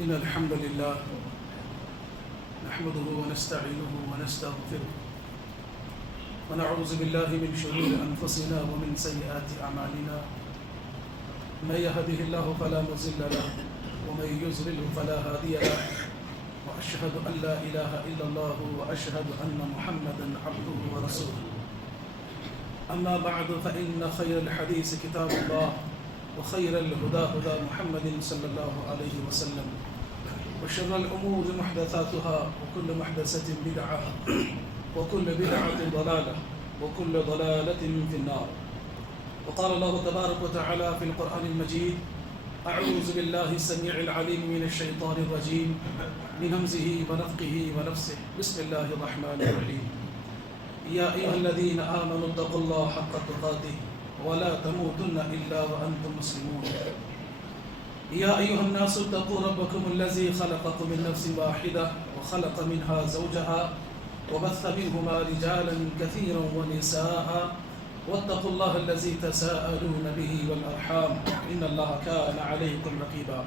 إن الحمد لله نحمده ونستعينه ونستغفره ونعوذ بالله من شرور أنفسنا ومن سيئات أعمالنا من يهده الله فلا مضل له ومن يضلل فلا هادي له وأشهد أن لا إله إلا الله وأشهد أن محمدا عبده ورسوله أما بعد فإن خير الحديث كتاب الله وخير الهدى هدى محمد صلى الله عليه وسلم وشر الأمور محدثاتها وكل محدثة بدعة وكل بدعة ضلالة وكل ضلالة في النار. وقال الله تبارك وتعالى في القرآن المجيد: أعوذ بالله السميع العليم من الشيطان الرجيم من همزه ونفخه ونفسه. بسم الله الرحمن الرحيم. يا أيها الذين آمنوا اتقوا الله حق تقاته ولا تموتن إلا وأنتم مسلمون. يا أيها الناس اتقوا ربكم الذي خلقكم من نفس واحدة وخلق منها زوجها وبث منهما رجالا كثيرا ونساء واتقوا الله الذي تساءلون به والأرحام إن الله كان عليكم رقيبا.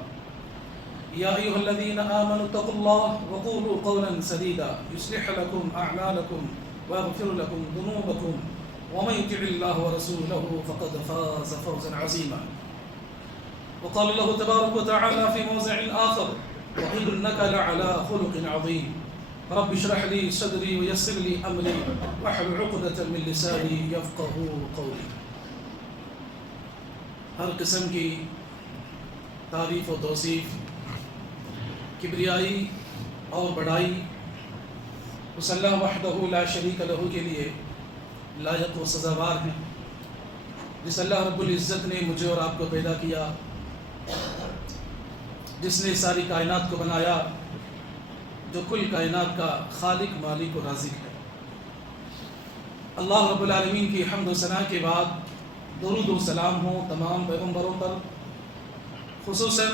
يا أيها الذين آمنوا اتقوا الله وقولوا قولا سديدا يصلح لكم أعمالكم ويغفر لكم ذنوبكم ومن يطع الله ورسوله فقد فاز فوزا عظيما. وقال الله تبارك وتعالى في موضع آخر: وإنك لعلى خلق عظيم. رب اشرح لي صدري ويسر لي أمري واحلل عقدة من لساني يفقهوا قولي. ہر قسم کی تعریف و توصیف، کبریائی اور بڑائی اس اللہ وحدہ لا شریک لہ کے لیے لائق و سزاوار ہیں، جس اللہ رب العزت نے مجھے اور آپ کو پیدا کیا، جس نے ساری کائنات کو بنایا، جو کل کائنات کا خالق مالک و رازق ہے۔ اللہ رب العالمین کی حمد و ثنا کے بعد درود و سلام ہوں تمام پیغمبروں پر، خصوصاً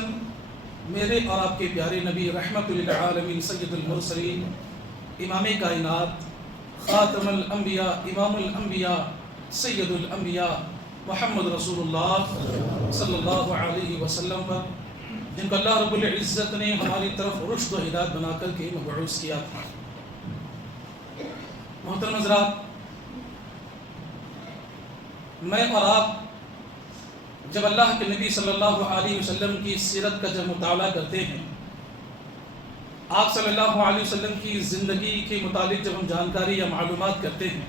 میرے اور آپ کے پیارے نبی رحمت للعالمین سید المرسلین، امام کائنات، خاتم الانبیاء، امام الانبیاء، سید الانبیاء محمد رسول اللہ صلی اللہ علیہ وسلم پر، جن کو اللہ رب العزت نے ہماری طرف رشد و ہدایت بنا کر کے مبعوث کیا تھا۔ محترم حضرات، میں اور آپ جب اللہ کے نبی صلی اللہ علیہ وسلم کی سیرت کا جب مطالعہ کرتے ہیں، آپ صلی اللہ علیہ وسلم کی زندگی کے متعلق جب ہم جانکاری یا معلومات کرتے ہیں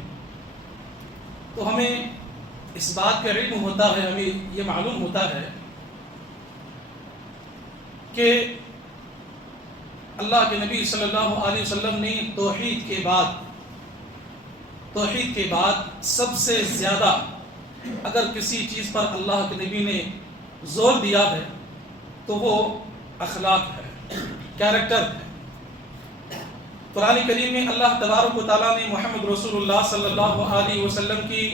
تو ہمیں اس بات کا علم ہوتا ہے، ہمیں یہ معلوم ہوتا ہے کہ اللہ کے نبی صلی اللہ علیہ وسلم نے توحید کے بعد سب سے زیادہ اگر کسی چیز پر اللہ کے نبی نے زور دیا ہے تو وہ اخلاق ہے، کیریکٹر ہے۔ قرآن کریم میں اللہ تبارک و تعالیٰ نے محمد رسول اللہ صلی اللہ علیہ وسلم کی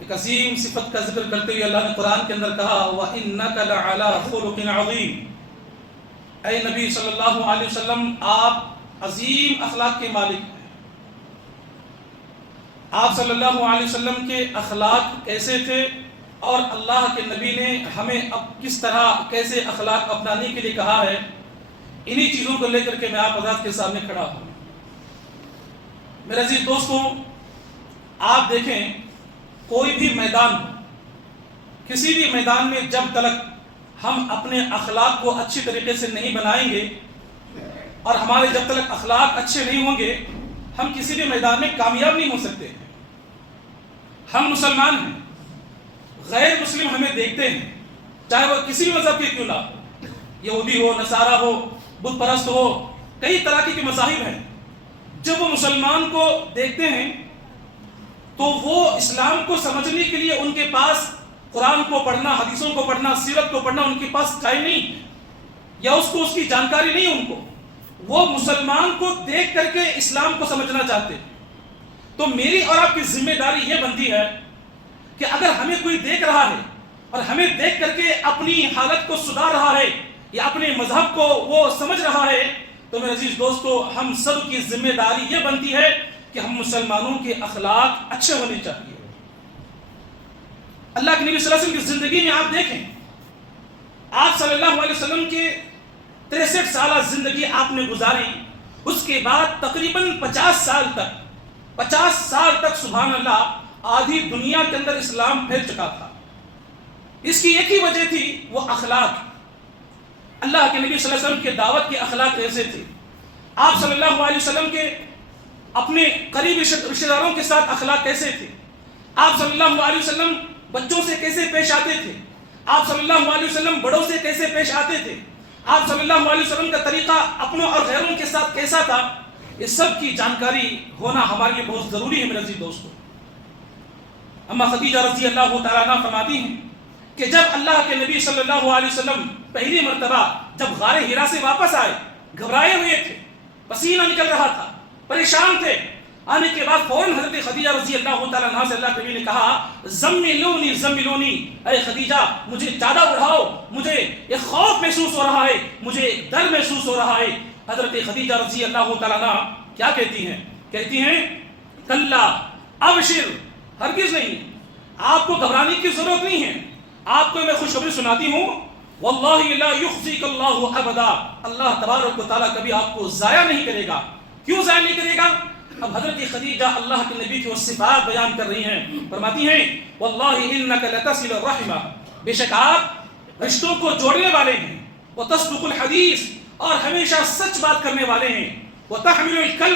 ایک عظیم صفت کا ذکر کرتے ہوئے اللہ نے قرآن کے اندر کہا: وَإِنَّكَ لَعَلَىٰ خُلُقٍ عَظِيمٍ۔ اے نبی صلی اللہ علیہ وسلم، آپ عظیم اخلاق کے مالک ہیں۔ آپ صلی اللہ علیہ وسلم کے اخلاق کیسے تھے اور اللہ کے نبی نے ہمیں اب کس طرح کیسے اخلاق اپنانے کے لیے کہا ہے، انہی چیزوں کو لے کر کے میں آپ حضرات کے سامنے کھڑا ہوں۔ میرے عزیز دوستوں، آپ دیکھیں کوئی بھی میدان ہو، کسی بھی میدان میں جب تک ہم اپنے اخلاق کو اچھی طریقے سے نہیں بنائیں گے اور ہمارے جب تک اخلاق اچھے نہیں ہوں گے، ہم کسی بھی میدان میں کامیاب نہیں ہو سکتے۔ ہم مسلمان ہیں، غیر مسلم ہمیں دیکھتے ہیں، چاہے وہ کسی بھی مذہب کے کیوں نہ ہو، یہودی ہو، نصارہ ہو، بت پرست ہو، کئی طرح کے مذاہب ہیں۔ جب وہ مسلمان کو دیکھتے ہیں تو وہ اسلام کو سمجھنے کے لیے ان کے پاس قرآن کو پڑھنا، حدیثوں کو پڑھنا، سیرت کو پڑھنا ان کے پاس ٹائم نہیں، یا اس کی جانکاری نہیں ان کو۔ وہ مسلمان کو دیکھ کر کے اسلام کو سمجھنا چاہتے ہیں۔ تو میری اور آپ کی ذمہ داری یہ بنتی ہے کہ اگر ہمیں کوئی دیکھ رہا ہے اور ہمیں دیکھ کر کے اپنی حالت کو سدھار رہا ہے یا اپنے مذہب کو وہ سمجھ رہا ہے، تو میرے عزیز دوستو، ہم سب کی ذمہ داری یہ بنتی ہے کہ ہم مسلمانوں کے اخلاق اچھے ہونے چاہیے۔ اللہ کے نبی صلی اللہ علیہ وسلم کی زندگی میں آپ دیکھیں، آپ صلی اللہ علیہ وسلم کے 63 سالہ زندگی آپ نے گزاری، اس کے بعد تقریباً 50 سال تک سبحان اللہ آدھی دنیا کے اندر اسلام پھیل چکا تھا۔ اس کی ایک ہی وجہ تھی، وہ اخلاق۔ اللہ کے نبی صلی اللہ علیہ وسلم کے دعوت کے اخلاق کیسے تھے، آپ صلی اللہ علیہ وسلم کے اپنے قریبی رشتہ داروں کے ساتھ اخلاق کیسے تھے، آپ صلی اللہ علیہ وسلم بچوں سے کیسے پیش آتے تھے، آپ صلی اللہ علیہ وسلم بڑوں سے کیسے پیش آتے تھے، آپ صلی اللہ علیہ وسلم کا طریقہ اپنوں اور غیروں کے ساتھ کیسا تھا، یہ سب کی جانکاری ہونا ہمارے لیے بہت ضروری ہے میرے عزیز دوستو۔ اما خدیجہ رضی اللہ تعالیٰ عنہ فرماتی ہیں کہ جب اللہ کے نبی صلی اللہ علیہ وسلم پہلی مرتبہ جب غار حرا سے واپس آئے، گھبرائے ہوئے تھے، پسینہ نکل رہا تھا، پریشان تھے، آنے کے بعد فوراً حضرت خدیجہ رضی اللہ تعالیٰ عنہ سے اللہ کے نبی نے کہا زملونی زملونی، اے خدیجہ مجھے زیادہ اڑھاؤ، مجھے ایک خوف محسوس ہو رہا ہے، مجھے ایک ڈر محسوس ہو رہا ہے۔ حضرت خدیجہ رضی اللہ تعالیٰ عنہ کیا کہتی ہیں؟ کہتی ہیں کلا ابشر، ہرگز نہیں، آپ کو گھبرانے کی ضرورت نہیں ہے، آپ کو میں خوشخبری سناتی ہوں، واللہ لا یخزیک اللہ ابدا، اللہ تبارک و تعالیٰ کبھی آپ کو ضائع نہیں کرے گا۔ کیوں ضائع نہیں کرے گا؟ اب حضرت خدیجہ اللہ کے نبی کی وہ صفات بیان کر رہی ہیں، فرماتی ہیں واللہ انک لتصل الرحم، بے شک آپ رشتوں کو جوڑنے والے ہیں، وتصدق الحدیث، اور ہمیشہ سچ بات کرنے والے ہیں، وتحمل الکل،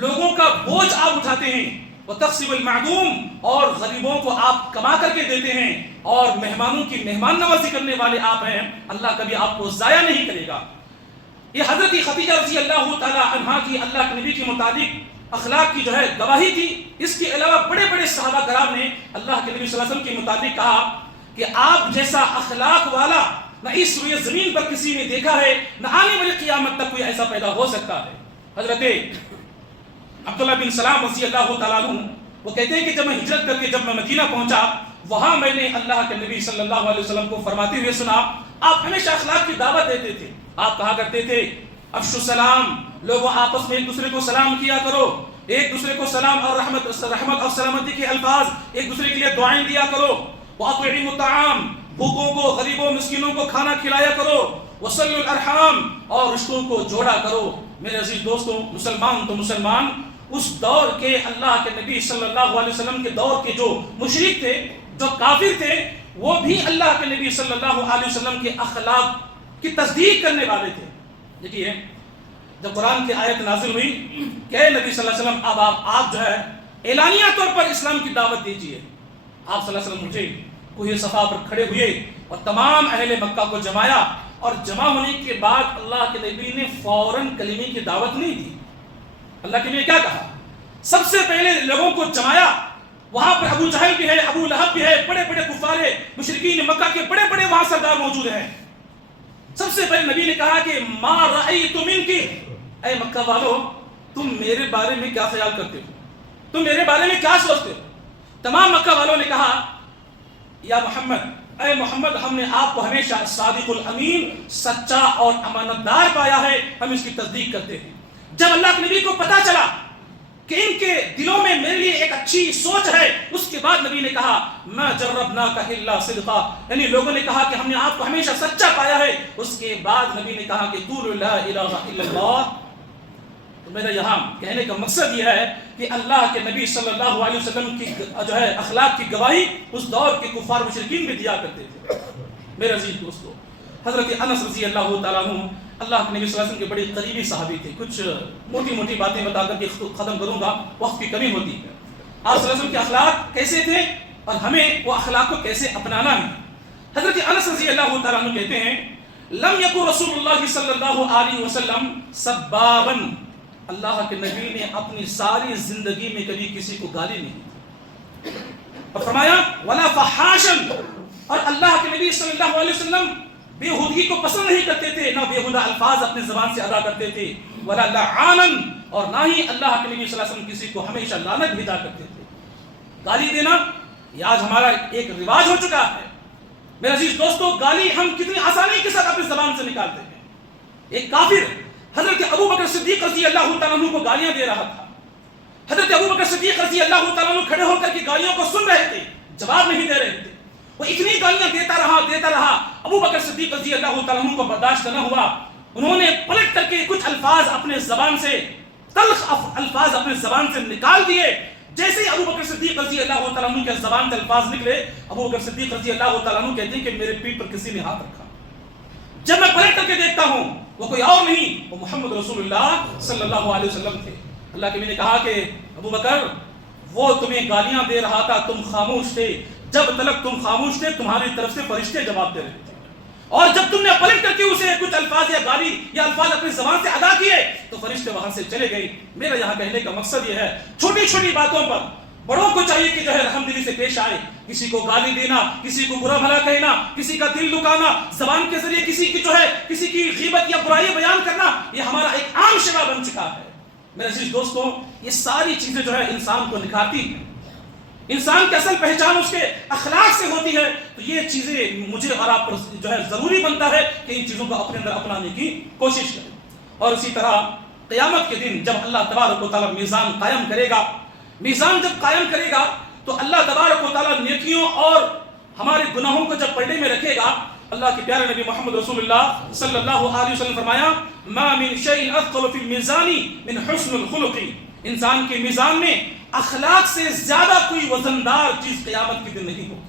لوگوں کا بوجھ آپ اٹھاتے ہیں، وتقسم المعدوم، اور غریبوں کو آپ کما کر کے دیتے ہیں، اور مہمانوں کی مہمان نوازی کرنے والے آپ ہیں، اللہ کبھی آپ کو ضائع نہیں کرے گا۔ یہ حضرت خدیجہ رضی اللہ تعالی عنہا کی اللہ کے نبی کے مطابق اخلاق کی جو ہے گواہی تھی۔ اس کے علاوہ بڑے بڑے صحابہ کرام نے اللہ کے نبی صلی اللہ علیہ وسلم کے مطابق کہا کہ آپ جیسا اخلاق والا نہ اس روئے زمین پر کسی نے دیکھا ہے، نہ آنے والی قیامت تک کوئی ایسا پیدا ہو سکتا ہے۔ حضرت عبداللہ بن سلام رضی اللہ تعالیٰ عنہ وہ کہتے ہیں کہ جب میں ہجرت کر کے جب میں مدینہ پہنچا، وہاں میں نے اللہ کے نبی صلی اللہ علیہ وسلم کو فرماتے ہوئے سنا، آپ ہمیشہ اخلاق کی دعوت دیتے تھے، آپ کہا کرتے تھے افشوا السلام، لوگوں آپس میں ایک دوسرے کو سلام کیا کرو، ایک دوسرے کو سلام اور رحمت اور سلامتی کے الفاظ ایک دوسرے کے لیے دعائیں دیا کرو، وَأَطْعِمُوا الطَّعَامَ، بھوکوں کو غریبوں مسکینوں کو کھانا کھلایا کرو، وَصِلُوا الْأَرْحَامَ، اور رشتوں کو جوڑا کرو۔ میرے عزیز دوستوں، مسلمان تو مسلمان، اس دور کے اللہ کے نبی صلی اللہ علیہ وسلم کے دور کے جو مشرک تھے، جو کافر تھے، وہ بھی اللہ کے نبی صلی اللہ علیہ وسلم کے اخلاق کی تصدیق کرنے والے تھے۔ دیکھیے جب قرآن کی آیت نازل ہوئی کہ اے نبی صلی اللہ علیہ وسلم اب آپ جو ہے اعلانیہ طور پر اسلام کی دعوت دیجئے، آپ صلی اللہ علیہ وسلم اٹھے، کوہ صفا پر کھڑے ہوئے اور تمام اہل مکہ کو جمایا، اور جمع ہونے کے بعد اللہ کے نبی نے فوراً کلمے کی دعوت نہیں دی۔ اللہ کے نبی کیا کہا؟ سب سے پہلے لوگوں کو جمایا، وہاں پر ابو جہل بھی ہے، ابو لہب بھی ہے، بڑے بڑے کفار مشرکین مکہ کے بڑے بڑے وہاں سردار موجود ہیں۔ سب سے پہلے نبی نے کہا کہ ما رأیت منک، اے مکہ والو تم میرے بارے میں کیا خیال کرتے ہو، تم میرے بارے میں کیا سوچتے ہو؟ تمام مکہ والوں نے کہا یا محمد، اے محمد ہم نے آپ کو ہمیشہ صادق الامین، سچا اور امانت دار پایا ہے، ہم اس کی تصدیق کرتے ہیں۔ جب اللہ کے نبی کو پتا چلا کہ ان کے دلوں میں میرے لیے ایک اچھی سوچ ہے، اس کے بعد نبی نے کہا ما جربناک الا صدقا، یعنی لوگوں نے کہا کہ ہم نے آپ کو ہمیشہ سچا پایا ہے۔ اس کے بعد نبی نے کہا کہ قولوا لا الہ الا اللہ۔ تو میرا یہاں کہنے کا مقصد یہ ہے کہ اللہ کے نبی صلی اللہ علیہ وسلم کی جو ہے اخلاق کی گواہی اس دور کے کفار مشرکین بھی دیا کرتے تھے۔ میرے عزیز دوستو، حضرت انس رضی اللہ تعالیٰ عنہ اللہ کے نبی صلی اللہ علیہ وسلم کے بڑی قریبی صحابی تھے۔ کچھ موٹی موٹی باتیں بتا کر کے ختم کروں گا، وقت کی کمی ہوتی ہے۔ آپ صلی اللہ علیہ وسلم کے اخلاق کیسے تھے اور ہمیں وہ اخلاق کو کیسے اپنانا ہے۔ حضرت انس رضی اللہ تعالیٰ عنہ کہتے ہیں لم یکن رسول اللہ صلی اللہ علیہ وسلم سبابا، اللہ کے نبی نے اپنی ساری زندگی میں کبھی کسی کو گالی نہیں دی، اور فرمایا ولا فحاشا، اور اللہ کے نبی صلی اللہ علیہ وسلم بےہودگی کو پسند نہیں کرتے تھے، نہ بےہودہ الفاظ اپنے زبان سے ادا کرتے تھے، ولا لعانا، اور نہ ہی اللہ کے نبی صلی اللہ علیہ وسلم کسی کو ہمیشہ لعنت بھیجا کرتے تھے۔ گالی دینا یہ آج ہمارا ایک رواج ہو چکا ہے۔ میرے عزیز دوستو، گالی ہم کتنی آسانی کے ساتھ اپنی زبان سے نکالتے ہیں۔ ایک کافر حضرت ابو بکر صدیق رضی اللہ تعالیٰ عنہ کو گالیاں دے رہا تھا۔ حضرت ابو بکر صدیق رضی اللہ تعالیٰ عنہ کھڑے ہو کر کے گالیوں کو سن رہے تھے، جواب نہیں دے رہے تھے۔ وہ اتنی گالیاں دیتا رہا. ابو بکر صدیق رضی اللہ تعالیٰ عنہ کو برداشت نہ ہوا. انہوں نے پلٹ کر کے کچھ الفاظ اپنے زبان سے، تلخ الفاظ اپنے زبان سے نکال دیے. جیسے ہی ابو بکر صدیق رضی اللہ تعالیٰ عنہ کے زبان سے الفاظ نکلے، ابو بکر صدیق رضی اللہ تعالیٰ عنہ کہتے ہیں کہ میرے پیٹھ پر کسی نے ہاتھ رکھا. جب میں پلٹ کر کے دیکھتا ہوں وہ کوئی اور نہیں، وہ محمد رسول اللہ صلی اللہ علیہ وسلم تھے. اللہ کے نبی نے کہا کہ ابو بکر وہ تمہیں گالیاں دے رہا تھا، تم خاموش تھے. جب تلک تم خاموش تھے تمہاری طرف سے فرشتے جواب دے رہے تھے، اور جب تم نے پلٹ کر کے اسے کچھ الفاظ یا گالی یا الفاظ اپنی زبان سے ادا کیے تو فرشتے وہاں سے چلے گئے. میرا یہاں کہنے کا مقصد یہ ہے، چھوٹی چھوٹی باتوں پر بڑوں کو چاہیے کہ جو ہے رحم دلی سے پیش آئے. کسی کو گالی دینا، کسی کو برا بھلا کہنا، کسی کا دل دکھانا، زبان کے ذریعے کسی کی جو ہے کسی کی غیبت یا برائی بیان کرنا، یہ ہمارا ایک عام شیوا بن چکا ہے. میرے عزیز دوستوں، یہ ساری چیزیں جو ہے انسان کو نکھارتی ہیں. انسان کی اصل پہچان اس کے اخلاق سے ہوتی ہے. تو یہ چیزیں مجھے اور آپ پر جو ہے ضروری بنتا ہے کہ ان چیزوں کو اپنے اندر اپنانے کی کوشش کریں. اور اسی طرح قیامت کے دن جب اللہ تبارک و تعالیٰ میزان قائم کرے گا، میزان جب قائم کرے گا تو اللہ تبارک و تعالیٰ نیکیوں اور ہمارے گناہوں کو جب پردے میں رکھے گا. اللہ کے پیارے نبی محمد رسول اللہ صلی اللہ علیہ وسلم فرمایا، ما من شیء اثقل فی المیزان من حسن الخلق. انسان کے میزان میں اخلاق سے زیادہ کوئی وزندار چیز قیامت کے دن نہیں ہوگی.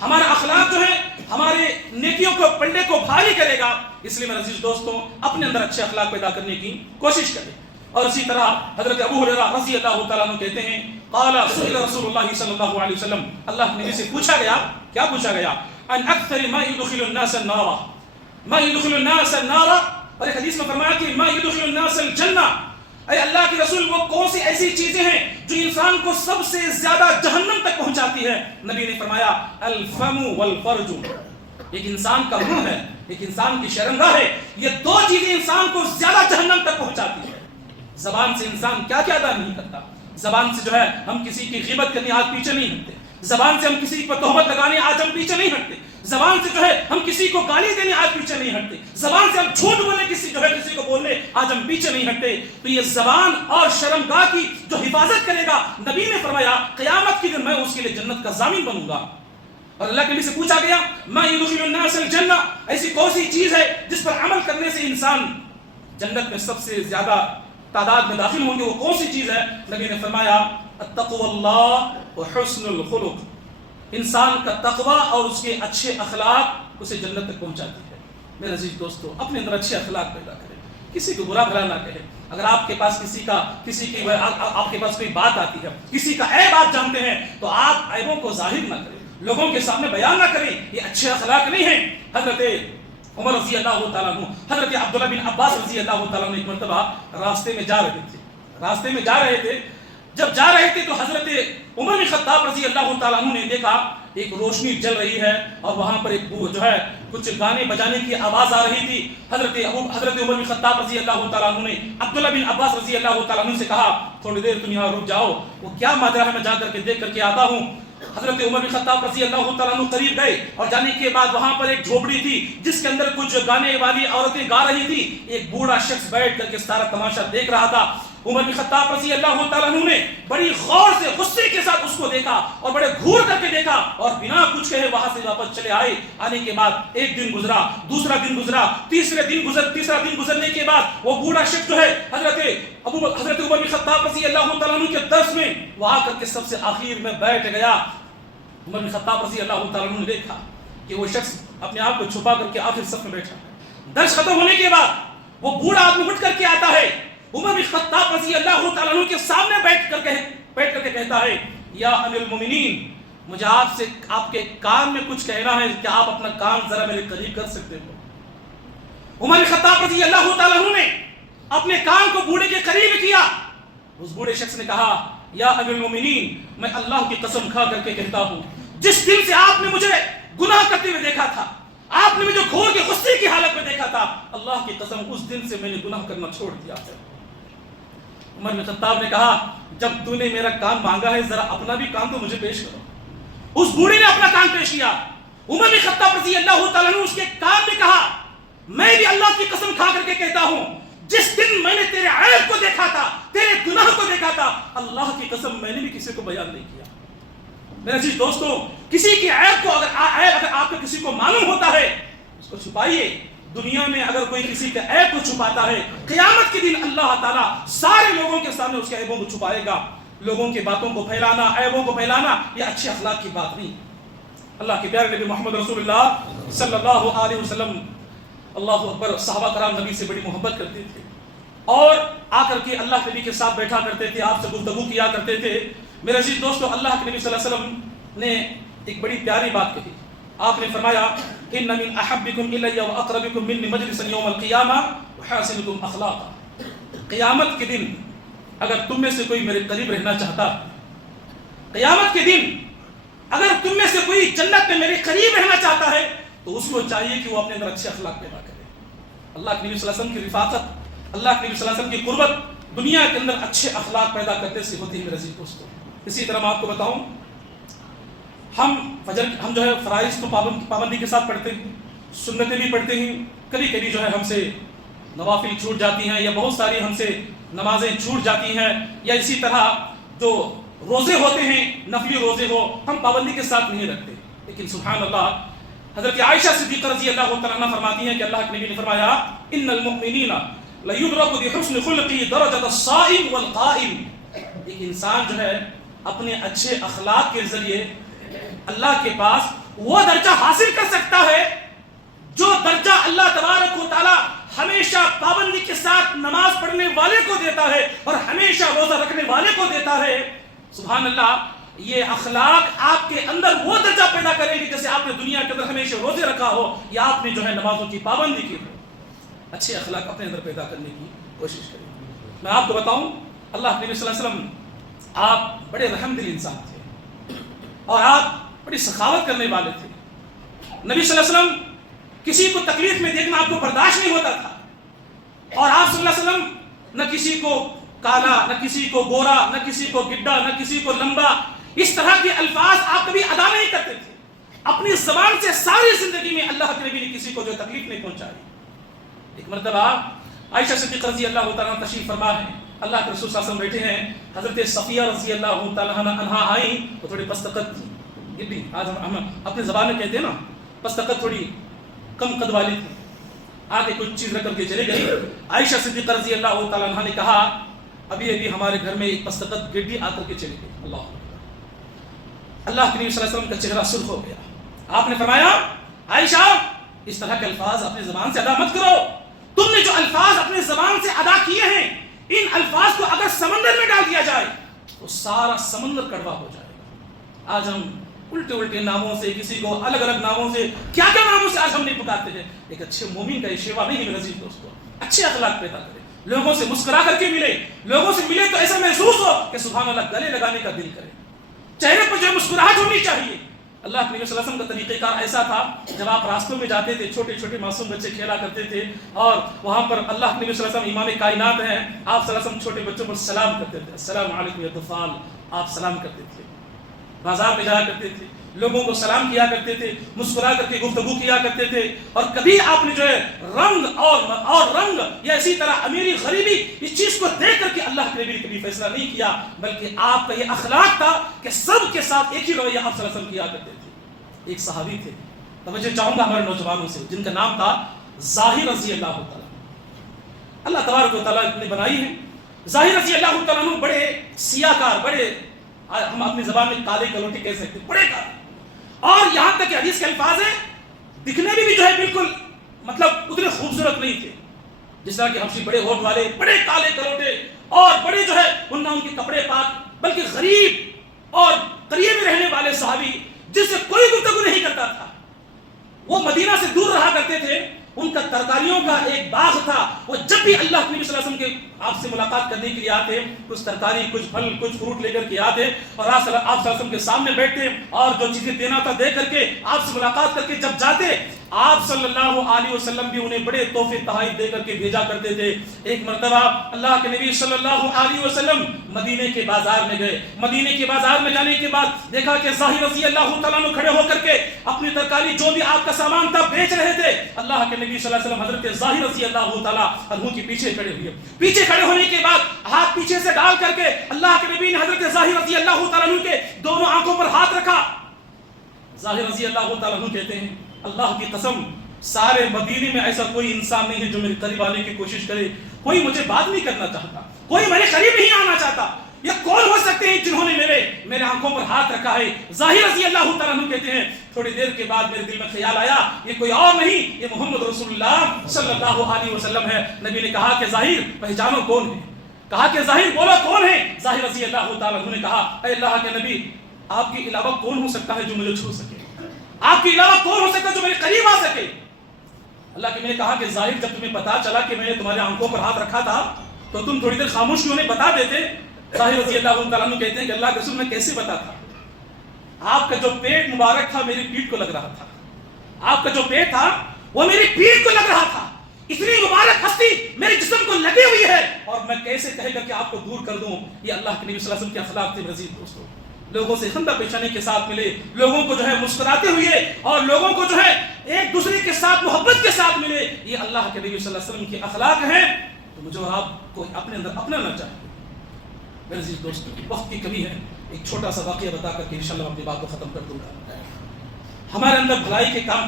ہمارا اخلاق جو ہے ہمارے نیکیوں کو پلڑے کو بھاری کرے گا. اس لیے میرے عزیز دوستوں، اپنے اندر اچھے اخلاق پیدا کرنے کی کوشش کریں. اور اسی طرح حضرت ابو ہریرہ رضی اللہ تعالیٰ عنہ کہتے ہیں، قال سئل رسول اللہ صلی اللہ علیہ وسلم، اللہ نبی سے پوچھا گیا، کیا پوچھا گیا؟ ان اکثر ما يدخل الناس النار، ما يدخل الناس النار. اور ایک حدیث میں فرمایا کہ ما يدخل الناس الجنہ. اے اللہ کے رسول، وہ کون سی ایسی چیزیں ہیں جو انسان کو سب سے زیادہ جہنم تک پہنچاتی ہے؟ نبی نے فرمایا الفم والفرج. ایک انسان کا منہ ہے، ایک انسان کی شرمگاہ ہے. یہ دو چیزیں انسان کو زیادہ جہنم تک پہنچاتی ہے. زبان سے انسان کیا کیا ادا نہیں کرتا. زبان سے جو ہے ہم کسی کی غیبت کرنے آج پیچھے نہیں ہٹتے. زبان سے ہم کسی پر تہمت لگانے آج ہم پیچھے نہیں ہٹتے. زبان سے جو ہے ہم کسی کو گالی دینے آج پیچھے نہیں ہٹتے. زبان سے ہم جھوٹ بولنے کسی کو بولنے آج ہم پیچھے نہیں ہٹتے. تو یہ زبان اور شرمگاہ کی جو حفاظت کرے گا، نبی نے فرمایا قیامت کے دن میں اس کے لیے جنت کا ضامن بنوں گا. اور اللہ کے نبی سے پوچھا گیا، ما يدخل الناس الجنہ، ایسی کون سی چیز ہے جس پر عمل کرنے سے انسان جنت میں سب سے زیادہ تعداد میں داخل ہوں گے؟ وہ کون سی چیز ہے؟ نبی نے فرمایا التقوى اللہ وحسن الخلق. انسان کا تقوی اور اس کے اچھے اخلاق اسے جنت تک پہنچاتی ہے. میرے عزیز دوستو، اپنے اندر اچھے اخلاق پیدا کریں، کسی کو برا بھلا نہ کہیں. اگر آپ کے پاس آپ کے پاس کوئی بات آتی ہے، کسی کا عیب آپ جانتے ہیں، تو آپ عیبوں کو ظاہر نہ کریں، لوگوں کے سامنے بیان نہ کریں. یہ اچھے اخلاق نہیں ہیں. حضرت عمر رضی اللہ تعالیٰ عنہ، حضرت عبداللہ بن عباس رضی اللہ تعالیٰ عنہ ایک مرتبہ راستے میں جا رہے تھے. جب جا رہے تھے تو حضرت عمر بن خطاب رضی اللہ تعالیٰ عنہ نے دیکھا ایک روشنی جل رہی ہے اور وہاں پر ایک جو ہے کچھ گانے بجانے کی آواز آ رہی تھی. حضرت عمر بن خطاب رضی اللہ تعالیٰ عنہ نے عبداللہ بن عباس رضی اللہ تعالیٰ عنہ سے کہا، تھوڑی دیر تم یہاں رک جاؤ، وہ کیا ماجرا ہے میں جا کر کے دیکھ کر کے آتا ہوں. حضرت عمر بن خطاب رضی اللہ تعالیٰ عنہ قریب گئے اور جانے کے بعد وہاں پر ایک جھوپڑی تھی جس کے اندر کچھ گانے والی عورتیں گا رہی تھی. ایک بوڑھا شخص بیٹھ کر کے سارا تماشا دیکھ رہا تھا. عمر بن خطاب رضی اللہ تعالیٰ عنہ نے بڑی غور سے غصے کے ساتھ اس کو دیکھا اور بڑے گھور کر کے دیکھا اور بنا کچھ کہے وہاں سے واپس چلے آئے. آنے کے بعد ایک دن گزرا، دوسرا دن گزرا، تیسرا دن گزرنے کے بعد وہ بوڑھا شخص جو ہے حضرت عمر بن خطاب رضی اللہ تعالیٰ عنہ کے درس میں وہ آ کر کے سب سے آخر میں بیٹھ گیا. عمر بن خطاب رضی اللہ تعالیٰ عنہ نے دیکھا کہ وہ شخص اپنے آپ کو چھپا کر کے آخر صف میں بیٹھا ہے. درس ختم ہونے کے بعد وہ بوڑھا آدمی اٹھ کر کے آتا ہے، عمر بن خطاب رضی اللہ تعالیٰ عنہ کے سامنے بیٹھ کر کے کہتا ہے، یا امیر المومنین، مجھے آپ سے آپ کے کان میں کچھ کہنا ہے، کہ آپ اپنا کان ذرا میرے قریب کر سکتے ہو؟ عمر بن خطاب رضی اللہ تعالیٰ عنہ نے اپنے کان کو بوڑھے کے قریب کیا. اس بوڑھے شخص نے کہا، یا امیر المومنین، میں اللہ کی قسم کھا کر کے کہتا ہوں، جس دن سے آپ نے مجھے گناہ کرتے ہوئے دیکھا تھا، آپ نے مجھے گھور کے غصے کی حالت میں دیکھا تھا، اللہ کی قسم اس دن سے میں نے گناہ کرنا چھوڑ دیا ہے. عمر بن خطاب نے کہا، جب تو نے میرا کان مانگا ہے ذرا اپنا بھی کان تو مجھے پیش کرو. اس بوڑھے نے اپنا کان پیش کیا. عمر بن خطاب رضی اللہ تعالیٰ عنہ اس کے کان میں کہا، میں بھی اللہ کی قسم کھا کر کے کہتا ہوں، جس دن میں نے تیرے عیب کو دیکھا تھا، تیرے گناہ کو دیکھا تھا، اللہ کی قسم میں نے بھی کسی کو بیان نہیں کیا. میرے عزیز دوستوں، کسی کی عیب کو اگر آپ کو کسی کو معلوم ہوتا ہے اس کو چھپائیے. دنیا میں اگر کوئی کسی کے عیب کو چھپاتا ہے، قیامت کے دن اللہ تعالیٰ سارے لوگوں کے سامنے اس کے عیبوں کو چھپائے گا. لوگوں کی باتوں کو پھیلانا، عیبوں کو پھیلانا، یہ اچھے اخلاق کی بات نہیں. اللہ کے پیارے نبی محمد رسول اللہ صلی اللہ علیہ وسلم، اللہ اکبر، صحابہ کرام نبی سے بڑی محبت کرتے تھے اور آ کر کے اللہ کے نبی کے ساتھ بیٹھا کرتے تھے، آپ سے گفتگو کیا کرتے تھے. میرے عزیز دوستو، اللہ کے نبی صلی اللہ علیہ وسلم نے ایک بڑی پیاری بات کہی. آپ نے فرمایا ان من احبکم الی واقربکم منی مجلسا یوم القیامہ وحاسنکم اخلاقا. قیامت کے دن اگر تم میں سے کوئی میرے قریب رہنا چاہتا، قیامت کے دن اگر تم میں سے کوئی جنت میں میرے قریب رہنا چاہتا ہے تو اس کو چاہیے کہ وہ اپنے اندر اچھے اخلاق پیدا کرے. اللہ کے نبی صلی اللہ علیہ وسلم کی رفاقت، اللہ کے نبی صلی اللہ علیہ وسلم کی قربت دنیا کے اندر اچھے اخلاق پیدا کرنے سے ہوتی ہے. میرے عزیز دوستو، اسی طرح میں آپ کو بتاؤں، ہم جو ہے فرائض تو پابندی کے ساتھ پڑھتے ہیں، سنتیں بھی پڑھتے ہیں. کبھی کبھی جو ہے ہم سے نوافل چھوٹ جاتی ہیں، یا بہت ساری ہم سے نمازیں چھوٹ جاتی ہیں، یا اسی طرح جو روزے ہوتے ہیں، نفلی روزے ہو، ہم پابندی کے ساتھ نہیں رکھتے. لیکن سبحان اللہ، حضرت عائشہ صدیقہ رضی اللہ تعالیٰ عنہ فرماتی ہیں کہ اللہ کے نبی نے فرمایا ان المؤمنین لیدرک بحسن خلقہ درجۃ الصائم والقائم. ایک انسان جو ہے اپنے اچھے اخلاق کے ذریعے اللہ کے پاس وہ درجہ حاصل کر سکتا ہے جو درجہ اللہ تبارک و تعالی ہمیشہ پابندی کے ساتھ نماز پڑھنے والے کو دیتا ہے اور ہمیشہ روزہ رکھنے والے کو دیتا ہے. سبحان اللہ، یہ اخلاق آپ کے اندر وہ درجہ پیدا کرے گی جیسے آپ نے دنیا کے اندر ہمیشہ روزے رکھا ہو یا آپ نے جو ہے نمازوں کی پابندی کی ہو. اچھے اخلاق اپنے اندر پیدا کرنے کی کوشش کریں. میں آپ کو بتاؤں، اللہ کے نبی صلی اللہ علیہ وسلم آپ بڑے رحم دل انسان تھے اور آپ بڑی سخاوت کرنے والے تھے. نبی صلی اللہ علیہ وسلم کسی کو تکلیف میں دیکھنا آپ کو برداشت نہیں ہوتا تھا، اور آپ صلی اللہ علیہ وسلم نہ کسی کو کالا، نہ کسی کو گورا، نہ کسی کو گڈھا، نہ کسی کو لمبا، اس طرح کے الفاظ آپ کبھی ادا نہیں کرتے تھے. اپنی زبان سے ساری زندگی میں اللہ کے نبی نے کسی کو جو تکلیف نہیں پہنچائی. ایک مرتبہ عائشہ صدیقہ رضی اللہ تعالیٰ عنہ تشریف فرما ہے، اللہ کے رسول صلی اللہ علیہ وسلم بیٹھے ہیں، حضرت صفیہ رضی اللہ تعالیٰ عنہ آئیں، وہ تھوڑی پستقت تھی، آج ہم اپنی زبان میں کہتے ہیں نا، پستقت تھوڑی کم قد والی تھی، آگے کچھ چیز رکھ کر کے چلے گئی. عائشہ صدیقہ رضی اللہ تعالیٰ عنہ نے کہا ابھی ہمارے گھر میں ایک پستقت گڈی آ کر کے چلی گئی. اللہ کے نبی صلی اللہ علیہ وسلم کا چہرہ سرخ ہو گیا. آپ نے فرمایا عائشہ اس طرح کے الفاظ اپنی زبان سے ادا مت کرو. تم نے جو الفاظ اپنی زبان سے ادا کیے ہیں، ان الفاظ کو اگر سمندر میں ڈال دیا جائے تو سارا سمندر کڑوا ہو جائے گا. آج ہم الٹے ناموں سے، کسی کو الگ الگ ناموں سے، کیا کیا ناموں سے آج ہم نہیں پکارتے ہیں. ایک اچھے مومن کا یہ شیوا نہیں ہے میرے عزیز دوستو. اچھے اخلاق پیدا کرے، لوگوں سے مسکرا کر کے ملے، لوگوں سے ملے تو ایسا محسوس ہو کہ سبحان اللہ گلے لگانے کا دل کرے، چہرے پر جو مسکراہٹ ہونی چاہیے. اللہ کے نبی صلی اللہ علیہ وسلم کا طریقہ کار ایسا تھا، جب آپ راستوں میں جاتے تھے چھوٹے چھوٹے معصوم بچے کھیلا کرتے تھے، اور وہاں پر اللہ کے نبی صلی اللہ علیہ وسلم امام کائنات ہیں، آپ صلی اللہ علیہ وسلم چھوٹے بچوں پر سلام کرتے تھے، السلام علیکم یا طفال، آپ سلام کرتے تھے. بازار میں جایا کرتے تھے، لوگوں کو سلام کیا کرتے تھے، مسکرا کر کے گفتگو کیا کرتے تھے. اور کبھی آپ نے جو ہے رنگ اور رنگ یا اسی طرح امیری غریبی اس چیز کو دیکھ کر کے اللہ کے نبی نے کبھی فیصلہ نہیں کیا، بلکہ آپ کا یہ اخلاق تھا کہ سب کے ساتھ ایک ہی رویہ آپ صلی اللہ علیہ وسلم کیا کرتے تھے. ایک صحابی تھے، توجہ چاہوں گا ہمارے نوجوانوں سے، جن کا نام تھا ظاہر رضی اللہ تعالیٰ. اللہ تبارک و تعالیٰ نے بنائی ہے. ظاہر رضی اللہ تعالیٰ عنہ بڑے سیاہ کار، بڑے ہم اپنی زبان میں کالے کلوٹے کہہ سکتے، بڑے کالے، اور یہاں تک کہ حدیث کے الفاظ ہیں دکھنے میں بھی جو ہے بالکل مطلب اتنے خوبصورت نہیں تھے، جس طرح کہ ہم سے بڑے ہونٹ والے، بڑے کالے کلوٹے، اور بڑے جو ہے ان کے کپڑے پاک، بلکہ غریب اور قریب میں رہنے والے صحابی جس سے کوئی گفتگو نہیں کرتا تھا. وہ مدینہ سے دور رہا کرتے تھے. ان کا ترکاریوں کا ایک باغ تھا. وہ جب بھی اللہ کے نبی صلی اللہ علیہ وسلم کے آپ سے ملاقات کرنے کے لیے آتے، کچھ ترکاری، کچھ پھل، کچھ فروٹ لے کر کے آتے اور آپ صلی اللہ علیہ وسلم کے سامنے بیٹھتے اور جو چیزیں دینا تھا دے کر کے آپ سے ملاقات کر کے جب جاتے آپ صلی اللہ علیہ وسلم بھی انہیں بڑے تحفے تحائف دے کر کے بھیجا کرتے تھے۔ ایک مرتبہ اللہ کے نبی صلی اللہ علیہ وسلم مدینے کے بازار میں گئے۔ مدینے کے بازار میں جانے کے بعد دیکھا کہ ظاہر رضی اللہ تعالیٰ عنہ کھڑے ہو کر کے اپنی ترکاری جو بھی آپ کا سامان تھا بیچ رہے تھے۔ اللہ کے نبی صلی اللہ علیہ وسلم حضرت ظاہر رضی اللہ تعالیٰ عنہ کے پیچھے کھڑے ہوئے۔ پیچھے کھڑے ہونے کے بعد ہاتھ پیچھے سے ڈال کر کے اللہ کے نبی نے حضرت ظاہر رضی اللہ تعالیٰ عنہ کے دونوں آنکھوں پر ہاتھ رکھا۔ ظاہر رضی اللہ تعالیٰ عنہ کہتے ہیں اللہ کی قسم سارے مدینے میں ایسا کوئی انسان نہیں ہے جو میرے قریب آنے کی کوشش کرے، کوئی مجھے بات نہیں کرنا چاہتا، کوئی میرے قریب نہیں آنا چاہتا۔ یہ کون ہو سکتے ہیں جنہوں نے میرے آنکھوں پر ہاتھ رکھا ہے؟ ظاہر رضی اللہ تعالیٰ عنہ کہتے ہیں تھوڑی دیر کے بعد میرے دل میں خیال آیا یہ کوئی اور نہیں، یہ محمد رسول اللہ صلی اللہ علیہ وسلم ہے۔ نبی نے کہا کہ ظاہر پہچانو کون ہے؟ کہا کہ ظاہر بولو کون ہے؟ ظاہر رضی اللہ تعالیٰ عنہ نے کہا اے اللہ کے نبی آپ کے علاوہ کون ہو سکتا ہے جو مجھے چھو سکے؟ آپ کے علاوہ کون ہو سکتا ہے جو میرے قریب آ سکے؟ اللہ کے میں نے کہا کہ ظاہر جب تمہیں پتا چلا کہ میں نے تمہارے آنکھوں پر ہاتھ رکھا تھا تو تم تھوڑی دیر خاموش کیوں نہیں بتا دیتے؟ ظاہر رضی اللہ تعالیٰ عنہ کہتے ہیں کہ اللہ کے رسول میں کیسے بتاتا؟ آپ کا جو پیٹ مبارک تھا میری پیٹھ کو لگ رہا تھا، آپ کا جو پیٹ تھا وہ میری پیٹھ کو لگ رہا تھا، اتنی مبارک ہستی میرے جسم کو لگی ہوئی ہے اور میں کیسے کہے گا کہ آپ کو دور کر دوں؟ یہ اللہ کے نبی صلی اللہ علیہ وسلم کے اخلاق تھے عزیز دوستو۔ لوگوں سے خندہ پیشانی کے ساتھ ملے، لوگوں کو جو ہے مسکراتے ہوئے اور لوگوں کو جو ہے ایک دوسرے کے ساتھ محبت کے ساتھ ملے، یہ اللہ کے نبی صلی اللہ علیہ وسلم کے اخلاق ہیں۔ تو مجھے اور آپ کو اپنے اندر اپنانا چاہیے۔ میرے عزیز دوستو وقت کی کمی ہے، ایک چھوٹا سا واقعہ بتا کر کے انشاءاللہ اپنی بات کو ختم کر دوں گا۔ ہمارے اندر بھلائی کا کام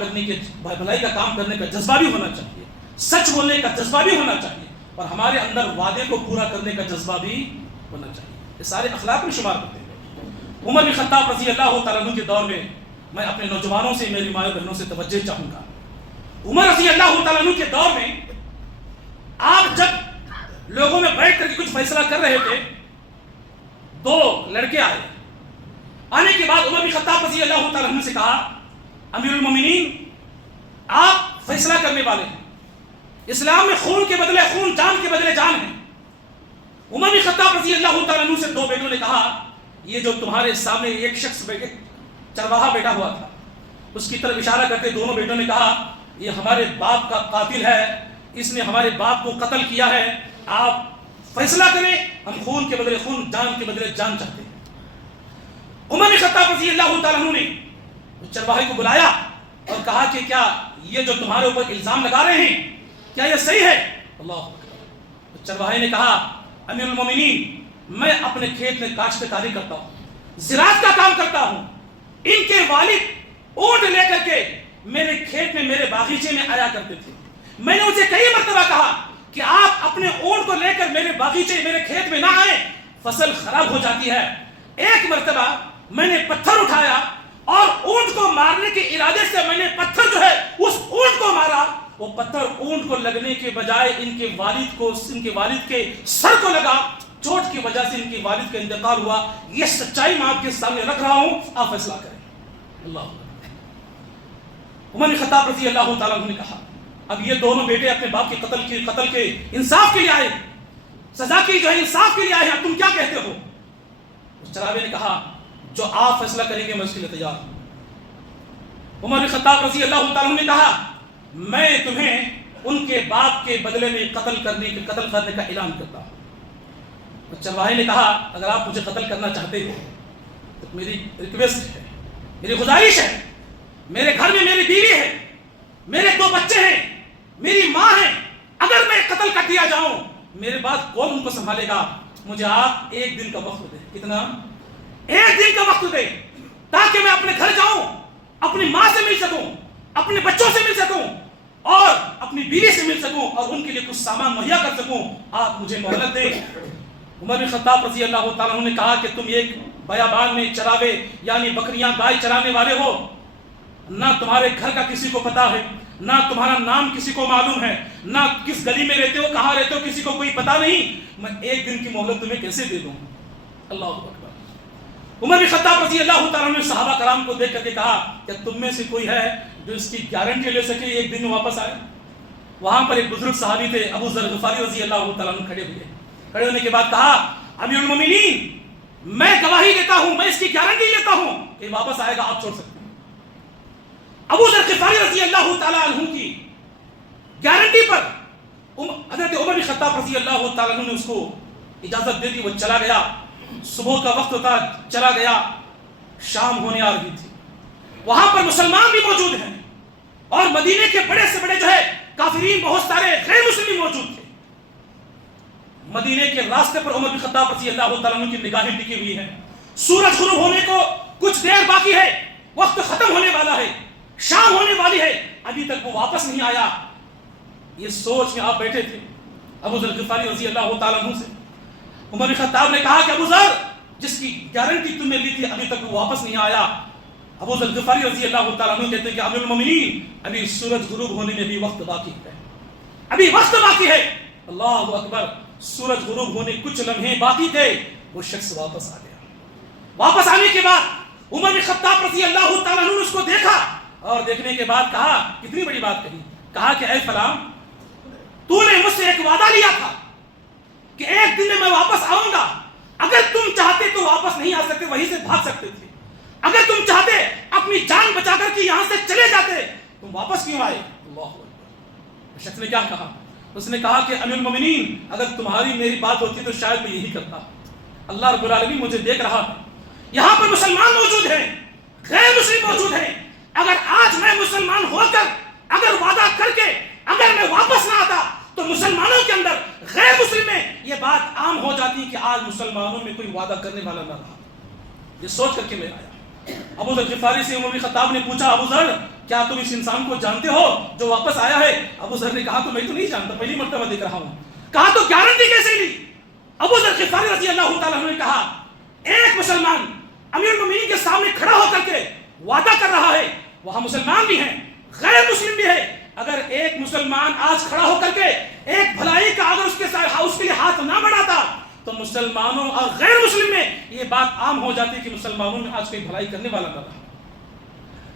کرنے کا جذبہ بھی ہونا چاہیے، سچ بولنے کا جذبہ بھی ہونا چاہیے اور ہمارے اندر وعدے کو پورا کرنے کا جذبہ بھی ہونا چاہیے۔ یہ سارے اخلاق میں شمار کرتے ہیں۔ عمر بن خطاب رضی اللہ تعالیٰ عنہ کے دور میں اپنے نوجوانوں سے میری ماں بہنوں سے توجہ چاہوں گا۔ عمر رضی اللہ تعالیٰ عنہ کے دور میں آپ جب لوگوں میں بیٹھ کر کے کچھ فیصلہ کر رہے تھے، دو لڑکے آئے۔ آنے کے بعد عمر بن خطاب رضی اللہ تعالیٰ عنہ سے کہا امیر المومنین آپ فیصلہ کرنے والے ہیں، اسلام میں خون کے بدلے خون، جان کے بدلے جان ہے۔ عمر بن خطاب رضی اللہ تعالیٰ عنہ سے دو بیٹوں نے کہا یہ جو تمہارے سامنے ایک شخص بیٹھے چرواہا بیٹھا ہوا تھا اس کی طرف اشارہ کرتے دونوں بیٹوں نے کہا یہ ہمارے باپ کا قاتل ہے، اس نے ہمارے باپ کو قتل کیا ہے، آپ فیصلہ کریں، ہم خون کے بدلے خون، جان کے بدلے جان چاہتے ہیں۔ عمر بن خطاب رضی اللہ تعالیٰ عنہ نے چرواہے کو بلایا اور کہا کہ کیا یہ جو تمہارے اوپر الزام لگا رہے ہیں کیا یہ صحیح ہے؟ اللہ اکبر۔ چرواہے نے کہا امیر المومنین میں اپنے کھیت میں کاشتکاری کرتا ہوں، زراعت کا کام کرتا ہوں، ان کے والد اونٹ لے کر کے میرے کھیت میں میرے باغیچے میں آیا کرتے تھے، میں نے اسے کئی مرتبہ کہا کہ آپ اپنے اونٹ کو لے کر میرے باغیچے میرے کھیت میں نہ آئیں، فصل خراب ہو جاتی ہے۔ ایک مرتبہ میں نے پتھر اٹھایا اور اونٹ کو مارنے کے ارادے سے میں نے پتھر جو ہے اس اونٹ کو مارا، وہ پتھر اونٹ کو لگنے کے بجائے ان کے والد کے سر کو لگا، چوٹ کی وجہ سے ان کے والد کا انتقال ہوا۔ یہ سچائی میں آپ کے سامنے رکھ رہا ہوں، آپ فیصلہ کریں۔ اللہ عمر بن خطاب رضی اللہ تعالیٰ عنہ نے کہا اب یہ دونوں بیٹے اپنے باپ کے قتل کے انصاف کے لیے آئے، سزا کی جو ہے انصاف کے لیے آئے ہیں، تم کیا کہتے ہو؟ اس چراوے نے کہا جو آپ فیصلہ کریں گے میں اس کے لیے تیار ہوں۔ عمر بن خطاب رضی اللہ تعالیٰ عنہ نے کہا میں تمہیں ان کے باپ کے بدلے میں قتل کرنے کا اعلان کرتا ہوں۔ چرواہے نے کہا اگر آپ مجھے قتل کرنا چاہتے ہو تو میری ریکویسٹ ہے، میری گزارش ہے، میرے گھر میں میری بیوی ہے، میرے دو بچے ہیں، میری ماں ہے، اگر میں قتل کر دیا جاؤں میرے بعد کون ان کو سنبھالے گا؟ مجھے آپ ایک دن کا وقت دیں۔ کتنا؟ ایک دن کا وقت دیں تاکہ میں اپنے گھر جاؤں، اپنی ماں سے مل سکوں، اپنے بچوں سے مل سکوں اور اپنی بیوی سے مل سکوں اور ان کے لیے کچھ سامان مہیا کر سکوں، آپ مجھے مہلت دیں۔ عمر بن خطاب رضی اللہ تعالیٰ عنہ نے کہا کہ تم ایک بیابان میں چراوے یعنی بکریاں گائے چرانے والے ہو، نہ تمہارے گھر کا کسی کو پتا ہے، نہ تمہارا نام کسی کو معلوم ہے، نہ کس گلی میں رہتے ہو، کہاں رہتے ہو، کسی کو کوئی پتا نہیں، میں ایک دن کی مہلت تمہیں کیسے دے دوں؟ اللہ اکبر۔ عمر بن خطاب رضی اللہ تعالیٰ عنہ نے صحابہ کرام کو دیکھ کر کے کہا کہ تم میں سے کوئی ہے جو اس کی گارنٹی لے سکے ایک دن میں واپس آئے؟ وہاں پر ایک بزرگ صحابی تھے ابو ذر غفاری رضی اللہ تعالیٰ عنہ کھڑے ہونے کے بعد کہا امیر المومنین میں گواہی دیتا ہوں، میں اس کی گارنٹی لیتا ہوں کہ واپس آئے گا، آپ چھوڑ سکتے ہیں۔ ابو ذر غفاری رضی اللہ تعالیٰ عنہ کی گارنٹی پر حضرت عمر بن خطاب رضی اللہ تعالیٰ عنہ نے اس کو اجازت دے دی. وہ چلا گیا. صبح کا وقت ہوتا چلا گیا. شام ہونے آ رہی تھی. وہاں پر مسلمان بھی موجود ہیں اور مدینے کے بڑے سے بڑے جو ہے کافرین بہت سارے غیر مسلم موجود تھے. مدینے کے راستے پر عمر بن خطاب رضی اللہ تعالیٰ عنہ کی نگاہیں ٹکی ہوئی ہیں. سورج غروب ہونے کو کچھ دیر باقی ہے. وقت ختم ہونے والا ہے. شام ہونے والی ہے. ابھی تک وہ واپس نہیں آیا. یہ سوچ میں آپ بیٹھے تھے. ابو ذر غفاری رضی اللہ تعالیٰ عنہ سے عمر بن خطاب نے کہا کہ ابو ذر جس کی گارنٹی تم نے لی تھی ابھی تک وہ واپس نہیں آیا. ابو ذر غفاری رضی اللہ تعالیٰ عنہ کہتے ہیں کہ امیر المومنین ابھی سورج غروب ہونے میں بھی وقت باقی ہے. ابھی وقت باقی ہے. اللہ اکبر. سورج غروب ہونے کچھ لمحے باقی تھے. وہ شخص واپس آ گیا. واپس آنے کے بعد عمر بن خطاب رضی اللہ تعالیٰ عنہ نے اس کو دیکھا اور دیکھنے کے بعد کہا, کتنی بڑی بات کہی, کہا کہ اے فلاں تو نے مجھ سے ایک وعدہ لیا تھا کہ ایک دن میں واپس آؤں گا. اگر تم چاہتے تو واپس نہیں آ سکتے, وہیں سے بھاگ سکتے تھے. اگر تم چاہتے اپنی جان بچا کر کے یہاں سے چلے جاتے, تم واپس کیوں آئے؟ اللہ اکبر. شخص نے کیا کہا؟ اس نے کہا کہ امیر المومنین اگر تمہاری میری بات ہوتی تو شاید میں یہی کرتا. اللہ رب العالمین مجھے دیکھ رہا ہے. یہاں پر مسلمان موجود ہیں, غیر مسلم موجود ہیں. اگر آج میں مسلمان ہو کر اگر وعدہ کر کے اگر میں واپس نہ آتا تو مسلمانوں کے اندر غیر مسلم میں یہ بات عام ہو جاتی کہ آج مسلمانوں میں کوئی وعدہ کرنے والا نہ رہا. یہ سوچ کر کے میں آیا. ابو ذر غفاری سے عمر بن خطاب نے پوچھا, ابو ذر کیا تم اس انسان کو جانتے ہو جو واپس آیا ہے؟ ابو ذر نے کہا تو میں تو نہیں جانتا, پہلی مرتبہ دیکھ رہا ہوں. کہا تو گارنٹی کیسے لی؟ ابو ذر غفاری رضی اللہ تعالیٰ عنہ نے کہا ایک مسلمان امیر المومنین کے سامنے کھڑا ہو کر کے وعدہ کر رہا ہے. وہاں مسلمان بھی ہیں, غیر مسلم بھی ہے. اگر ایک مسلمان آج کھڑا ہو کر کے ایک بھلائی کا اگر اس کے لیے ہاتھ نہ بڑھاتا تو مسلمانوں اور غیر مسلم میں یہ بات عام ہو جاتی کہ مسلمانوں میں آج کوئی بھلائی کرنے والا نہ رہا.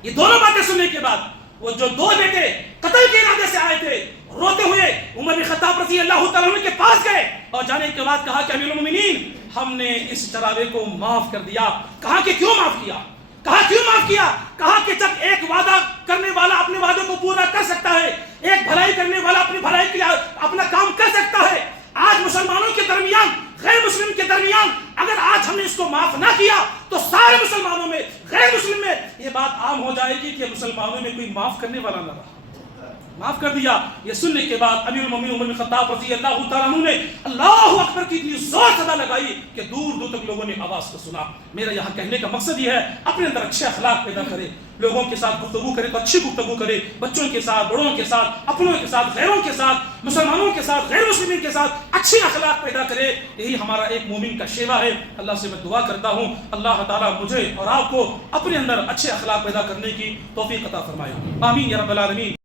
یہ دونوں باتیں سننے کے بعد وہ جو دو بیٹے قتل کے ارادے سے آئے تھے روتے ہوئے عمر بن خطاب رضی اللہ تعالیٰ عنہ کے پاس گئے اور جانے کے بعد کہا کہ امیر المومنین ہم نے اس چراغے کو معاف کر دیا. کہا کہ کیوں معاف کیا؟ کہا کیوں معاف کیا؟ کہا کہ جب ایک وعدہ کرنے والا اپنے وعدوں کو پورا کر سکتا ہے, ایک بھلائی کرنے والا اپنی بھلائی کے لیے اپنا کام کر سکتا ہے, آج مسلمانوں کے درمیان غیر مسلم کے درمیان اگر آج ہم نے اس کو معاف نہ کیا تو سارے مسلمانوں میں غیر مسلم میں یہ بات عام ہو جائے گی کہ مسلمانوں میں کوئی معاف کرنے والا نہ رہا. معاف کر دیا. یہ سننے کے بعد امیر المومنین عمر بن خطاب رضی اللہ تعالیٰ عنہ نے اللہ اکبر کی اتنی زور صدا لگائی کہ دور دور تک لوگوں نے آواز کو سنا. میرا یہاں کہنے کا مقصد یہ ہے اپنے اندر اچھے اخلاق پیدا کرے, لوگوں کے ساتھ گفتگو کرے تو اچھی گفتگو کرے, بچوں کے ساتھ, بڑوں کے ساتھ, اپنوں کے ساتھ, غیروں کے ساتھ, مسلمانوں کے ساتھ, غیر مسلمین کے ساتھ اچھے اخلاق پیدا کرے. یہی ہمارا ایک مومن کا شیوا ہے. اللہ سے میں دعا کرتا ہوں اللہ تعالیٰ مجھے اور آپ کو اپنے اندر اچھے اخلاق پیدا کرنے کی توفیق عطا فرمائے. آمین یا رب العالمین.